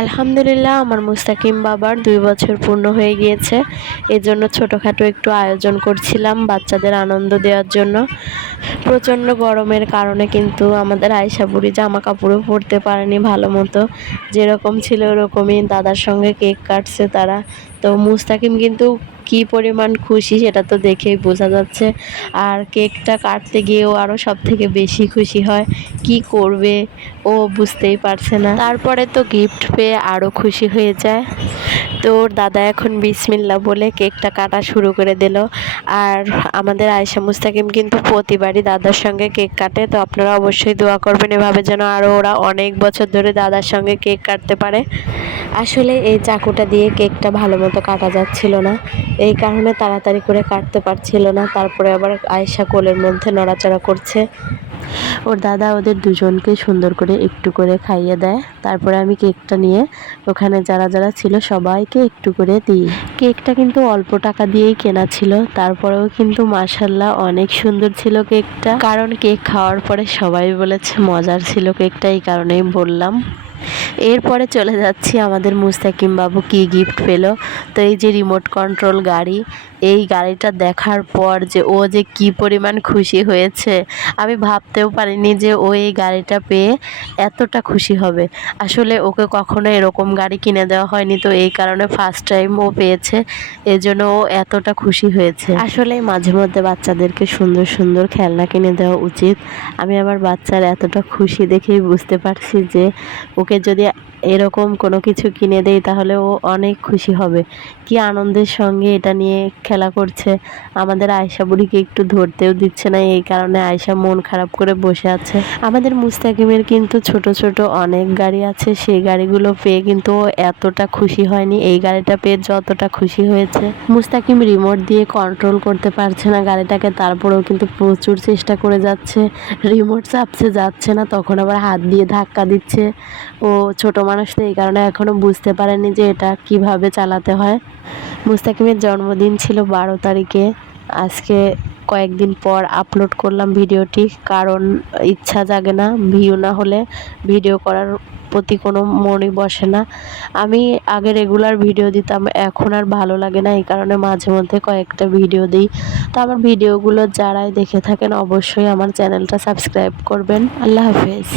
আলহামদুলিল্লাহ আমার মুস্তাকিম বাবার 2 বছর পূর্ণ হয়ে গিয়েছে। এজন্য ছোটোখাটো একটু আয়োজন করছিলাম বাচ্চাদের আনন্দ দেওয়ার জন্য। প্রচণ্ড গরমের কারণে কিন্তু আমাদের আয়েশা বুড়ি জামা কাপড়ও পরতে পারেনি ভালো মতো। যেরকম ছিল ওরকমই দাদার সঙ্গে কেক কাটছে তারা। তো মুস্তাকিম কিন্তু কী পরিমাণ খুশি সেটা তো দেখেই বোঝা যাচ্ছে। আর কেকটা কাটতে গিয়েও আরও সবথেকে বেশি খুশি হয়। কি করবে ও বুঝতেই পারছে না। তারপরে তো গিফট পেয়ে আরও খুশি হয়ে যায়। তো ওর দাদা এখন বিসমিল্লাহ বলে কেকটা কাটা শুরু করে দিল। আর আমাদের আয়েশা মুস্তাকিম কিন্তু প্রতিবারই দাদার সঙ্গে কেক কাটে। তো আপনারা অবশ্যই দোয়া করবেন এভাবে যেন আরও ওরা অনেক বছর ধরে দাদার সঙ্গে কেক কাটতে পারে। আসলে এই চাকুটা দিয়ে কেকটা ভালো মতো কাটা যাচ্ছিল না, এই কারণে তাড়াতাড়ি করে কাটতে পারছিল না। তারপরে আবার আয়েশা কোলের মধ্যে নড়াচড়া করছে। ওর দাদা ওদের দুজনকে সুন্দর করে একটু করে খাইয়ে দেয়। তারপরে আমি কেকটা নিয়ে ওখানে যারা যারা ছিল সবাইকে একটু করে দিই। কেকটা কিন্তু অল্প টাকা দিয়েই কেনা ছিল, তারপরেও কিন্তু মাশাআল্লাহ অনেক সুন্দর ছিল কেকটা। কারণ কেক খাওয়ার পরে সবাই বলেছে মজার ছিল কেকটা, এই কারণেই বললাম। এরপরে চলে যাচ্ছি আমাদের মুস্তাকিম বাবু কি গিফট পেল। তো এই যে রিমোট কন্ট্রোল গাড়ি, এই গাড়িটা দেখার পর যে ও যে কি পরিমাণ খুশি হয়েছে আমি ভাবতেও পারিনি যে ও এই গাড়িটা পেয়ে এতটা খুশি হবে। আসলে ওকে কখনো এরকম গাড়ি কিনে দেওয়া হয়নি, তো এই কারণে ফার্স্ট টাইম ও পেয়েছে, এজন্য ও এতটা খুশি হয়েছে। আসলে মাঝে মধ্যে বাচ্চাদেরকে সুন্দর সুন্দর খেলনা কিনে দেওয়া উচিত। আমি আমার বাচ্চার এতটা খুশি দেখেই বুঝতে পারছি যে ওকে যদি এরকম কোনো কিছু কিনে দেই তাহলে ও অনেক খুশি হবে। কি আনন্দের সঙ্গে এটা নিয়ে খেলা করছে। আমাদের আয়েশা বুড়িকে একটু ধরতেও দিচ্ছে না, এই কারণে আয়েশা মন খারাপ করে বসে আছে। আমাদের মুস্তাকিমের কিন্তু ছোট ছোট অনেক গাড়ি আছে, সেই গাড়িগুলো পেয়ে কিন্তু ও এতটা খুশি হয়নি এই গাড়িটা পেয়ে যতটা খুশি হয়েছে। মুস্তাকিম রিমোট দিয়ে কন্ট্রোল করতে পারছে না গাড়িটাকে, তারপরেও কিন্তু প্রচুর চেষ্টা করে যাচ্ছে। রিমোট চাপছে যাচ্ছে না, তখন আবার হাত দিয়ে ধাক্কা দিচ্ছে। ও ছোট মানুষ তো এই কারণে এখনও বুঝতে পারেনি যে এটা কিভাবে চালাতে হয়। মুস্তাকিমের জন্মদিন ছিল 12 তারিখে। আজকে কয়েকদিন পর আপলোড করলাম ভিডিওটি, কারণ ইচ্ছা জাগে না, ভিউ না হলে ভিডিও করার প্রতি কোনো মনই বসে না। আমি আগে রেগুলার ভিডিও দিতাম, এখন আর ভালো লাগে না, এই কারণে মাঝে মধ্যে কয়েকটা ভিডিও দিই। তো আমার ভিডিওগুলো যারাই দেখে থাকেন অবশ্যই আমার চ্যানেলটা সাবস্ক্রাইব করবেন। আল্লাহ হাফেজ।